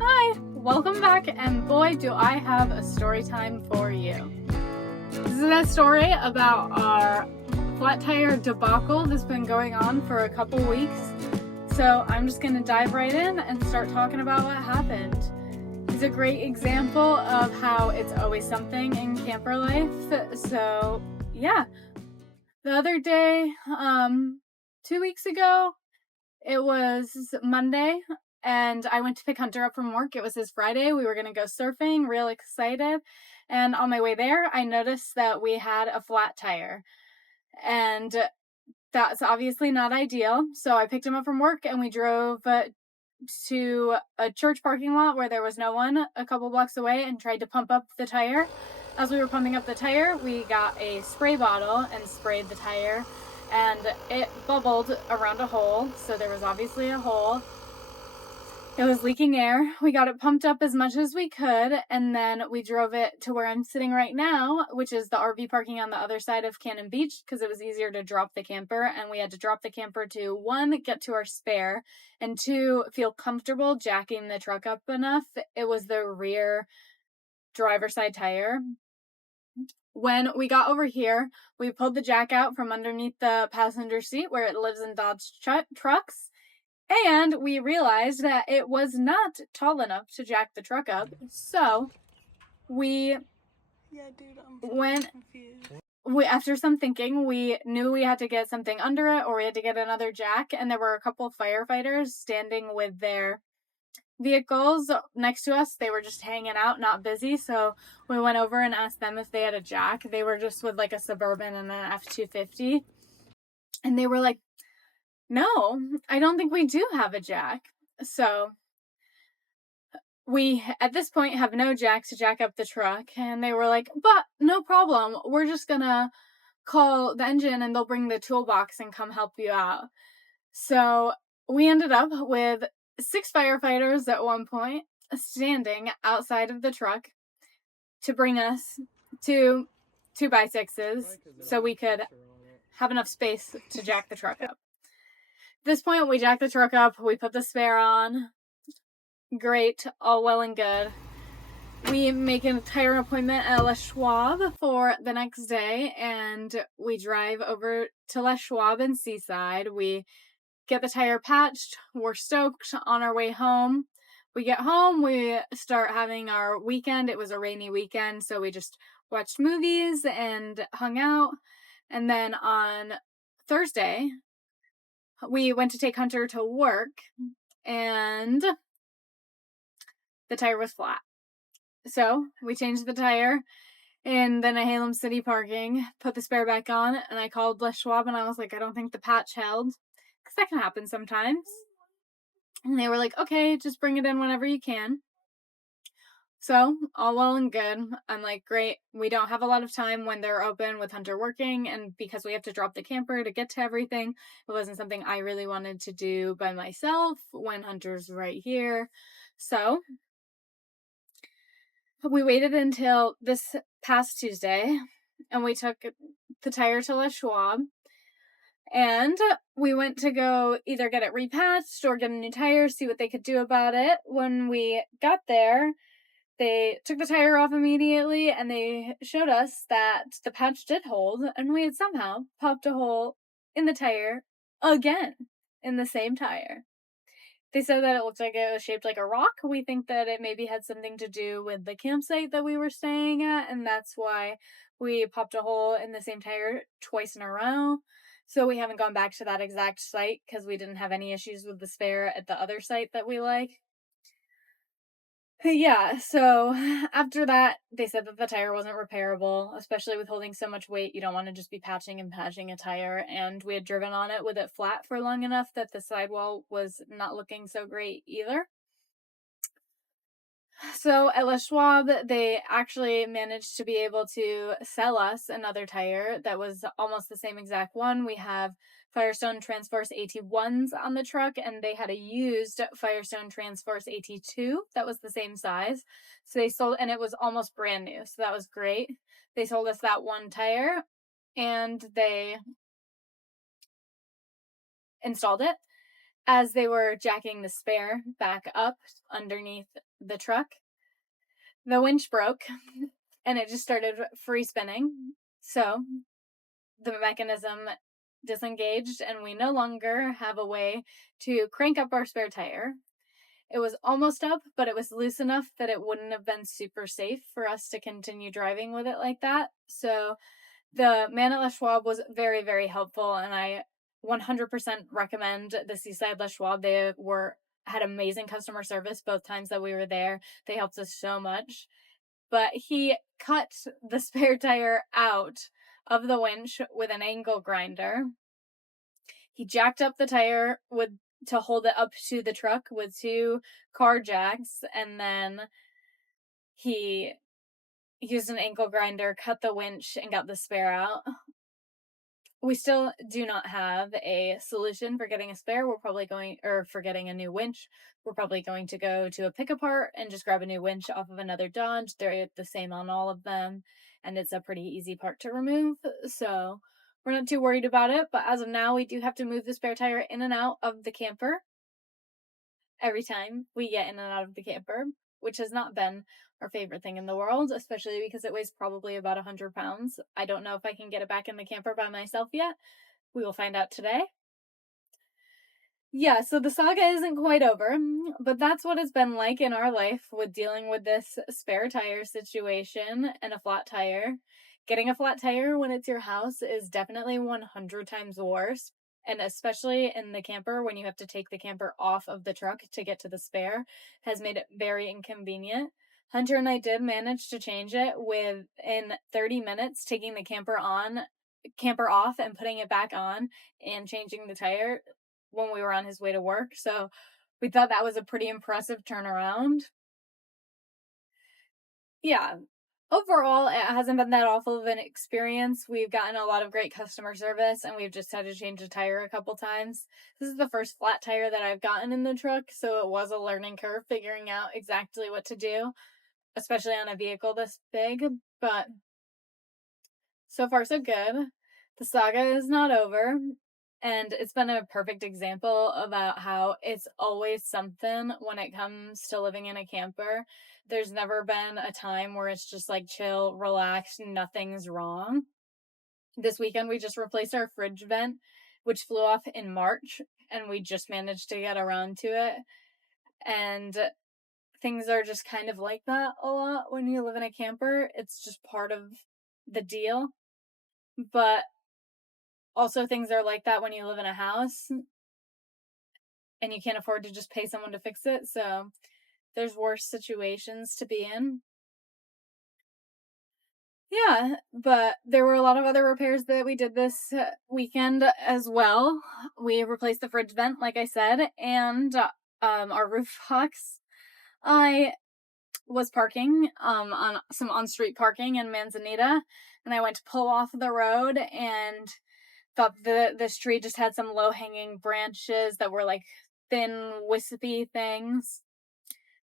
Hi, welcome back, and boy do I have a story time for you. This is a story about our flat tire debacle that's been going on for a couple weeks. So I'm just gonna dive right in and start talking about what happened. It's a great example of how it's always something in camper life. So yeah, the other day, 2 weeks ago, it was Monday, and I went to pick Hunter up from work. It was his Friday. We were going to go surfing, real excited. And on my way there, I noticed that we had a flat tire. And that's obviously not ideal. So I picked him up from work and we drove to a church parking lot where there was no one a couple blocks away and tried to pump up the tire. As we were pumping up the tire, we got a spray bottle and sprayed the tire, and it bubbled around a hole, so there was obviously a hole. It was leaking air. We got it pumped up as much as we could, and then we drove it to where I'm sitting right now, which is the RV parking on the other side of Cannon Beach, because it was easier to drop the camper, and we had to drop the camper to, 1, get to our spare, and 2, feel comfortable jacking the truck up enough. It was the rear driver's side tire. When we got over here, we pulled the jack out from underneath the passenger seat where it lives in Dodge trucks, and we realized that it was not tall enough to jack the truck up, so we went... After some thinking, we knew we had to get something under it, or we had to get another jack, and there were a couple firefighters standing with their vehicles next to us. They were just hanging out, not busy, so we went over and asked them if they had a jack. They were just with like a Suburban and an F-250, and they were like, no, I don't think we do have a jack. So we, at this point, have no jack to jack up the truck, and they were like, but no problem, we're just gonna call the engine and they'll bring the toolbox and come help you out. So we ended up with 6 firefighters at one point standing outside of the truck to bring us 2 2x6s so we could have enough space to jack the truck up. At this point, we jacked the truck up, we put the spare on. Great, all well and good. We make a tire appointment at Les Schwab for the next day, and we drive over to Les Schwab in Seaside. We get the tire patched. We're stoked on our way home. We get home, we start having our weekend. It was a rainy weekend, so we just watched movies and hung out. And then on Thursday, we went to take Hunter to work, and the tire was flat. So we changed the tire in the Nehalem City parking, put the spare back on, and I called Les Schwab and I was like, I don't think the patch held, because that can happen sometimes. And they were like, okay, just bring it in whenever you can. So, all well and good. I'm like, great, we don't have a lot of time when they're open with Hunter working, and because we have to drop the camper to get to everything, it wasn't something I really wanted to do by myself when Hunter's right here. So we waited until this past Tuesday, and we took the tire to Les Schwab, and we went to go either get it repatched or get a new tire, see what they could do about it. When we got there, they took the tire off immediately, and they showed us that the patch did hold, and we had somehow popped a hole in the tire again, in the same tire. They said that it looked like it was shaped like a rock. We think that it maybe had something to do with the campsite that we were staying at, and that's why we popped a hole in the same tire twice in a row. So we haven't gone back to that exact site because we didn't have any issues with the spare at the other site that we like. Yeah, so after that, they said that the tire wasn't repairable, especially with holding so much weight. You don't want to just be patching and patching a tire, and we had driven on it with it flat for long enough that the sidewall was not looking so great either. So at Les Schwab, they actually managed to be able to sell us another tire that was almost the same exact one. We have Firestone Transforce AT1s on the truck, and they had a used Firestone Transforce AT2 that was the same size. So they sold, and it was almost brand new, so that was great. They sold us that one tire, and they installed it. as they were jacking the spare back up underneath the truck, the winch broke and it just started free spinning. So the mechanism disengaged, and we no longer have a way to crank up our spare tire. It was almost up, but it was loose enough that it wouldn't have been super safe for us to continue driving with it like that. So the man at Les Schwab was very, very helpful, and I 100% recommend the Seaside Les Schwab. They had amazing customer service both times that we were there. They helped us so much. But he cut the spare tire out of the winch with an angle grinder. He jacked up the tire to hold it up to the truck with 2 car jacks, and then he used an ankle grinder, cut the winch, and got the spare out. We still do not have a solution for getting a spare. For getting a new winch. We're probably going to go to a pick-apart and just grab a new winch off of another Dodge. They're the same on all of them, and it's a pretty easy part to remove, so we're not too worried about it. But as of now, we do have to move the spare tire in and out of the camper every time we get in and out of the camper, which has not been our favorite thing in the world, especially because it weighs probably about 100 pounds. I don't know if I can get it back in the camper by myself yet. We will find out today. Yeah, so the saga isn't quite over, but that's what it's been like in our life with dealing with this spare tire situation and a flat tire. Getting a flat tire when it's your house is definitely 100 times worse, and especially in the camper when you have to take the camper off of the truck to get to the spare has made it very inconvenient. Hunter and I did manage to change it within 30 minutes, taking the camper off and putting it back on and changing the tire when we were on his way to work. So we thought that was a pretty impressive turnaround. Yeah. Overall, it hasn't been that awful of an experience. We've gotten a lot of great customer service, and we've just had to change the tire a couple times. This is the first flat tire that I've gotten in the truck, so it was a learning curve figuring out exactly what to do, especially on a vehicle this big. But so far, so good. The saga is not over, and it's been a perfect example about how it's always something when it comes to living in a camper. There's never been a time where it's just like chill, relaxed, nothing's wrong. This weekend, we just replaced our fridge vent, which flew off in March, and we just managed to get around to it. And things are just kind of like that a lot when you live in a camper. It's just part of the deal. But also, things are like that when you live in a house and you can't afford to just pay someone to fix it. So there's worse situations to be in. Yeah, but there were a lot of other repairs that we did this weekend as well. We replaced the fridge vent, like I said, and our roof box. I was parking on some on-street parking in Manzanita, and I went to pull off the road and thought this tree just had some low-hanging branches that were like thin, wispy things.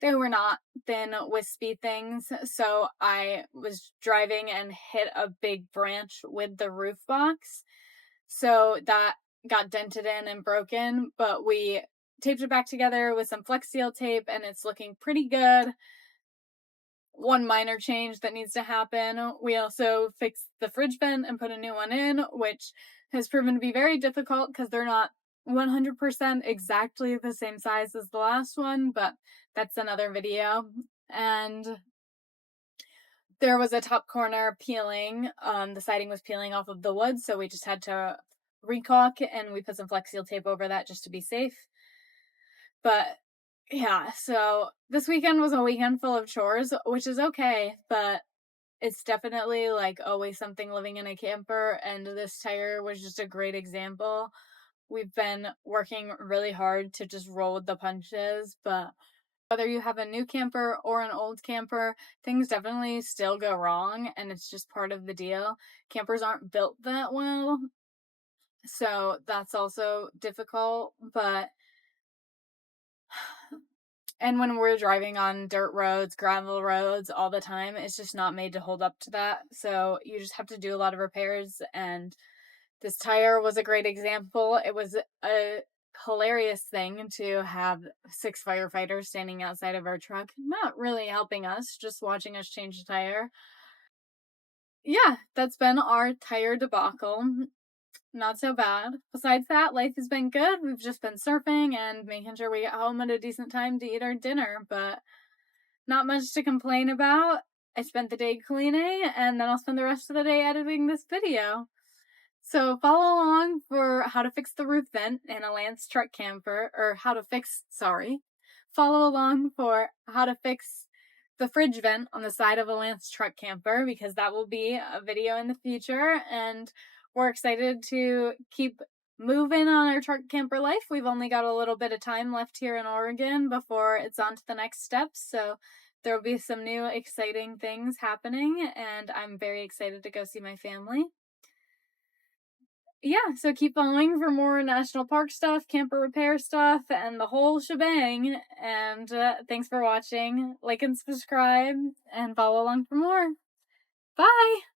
They were not thin, wispy things, so I was driving and hit a big branch with the roof box. So that got dented in and broken, but we taped it back together with some Flex Seal tape, and it's looking pretty good. One minor change that needs to happen. We also fixed the fridge vent and put a new one in, which has proven to be very difficult because they're not 100% exactly the same size as the last one, but that's another video. And there was a top corner peeling. The siding was peeling off of the wood, so we just had to recaulk, and we put some Flex Seal tape over that just to be safe. But yeah, so this weekend was a weekend full of chores, which is okay, but it's definitely like always something living in a camper, and this tire was just a great example. We've been working really hard to just roll with the punches, but whether you have a new camper or an old camper, things definitely still go wrong, and it's just part of the deal. Campers aren't built that well, so that's also difficult, and when we're driving on dirt roads, gravel roads all the time, it's just not made to hold up to that. So you just have to do a lot of repairs, and this tire was a great example. It was hilarious thing to have 6 firefighters standing outside of our truck, not really helping us, just watching us change the tire. Yeah, that's been our tire debacle. Not so bad. Besides that, life has been good. We've just been surfing and making sure we get home at a decent time to eat our dinner, but not much to complain about. I spent the day cleaning, and then I'll spend the rest of the day editing this video. So follow along for how to fix the roof vent in a Lance truck camper, or follow along for how to fix the fridge vent on the side of a Lance truck camper, because that will be a video in the future, and we're excited to keep moving on our truck camper life. We've only got a little bit of time left here in Oregon before it's on to the next steps, so there will be some new exciting things happening, and I'm very excited to go see my family. Yeah, so keep following for more national park stuff, camper repair stuff, and the whole shebang. And thanks for watching. Like and subscribe, and follow along for more. Bye!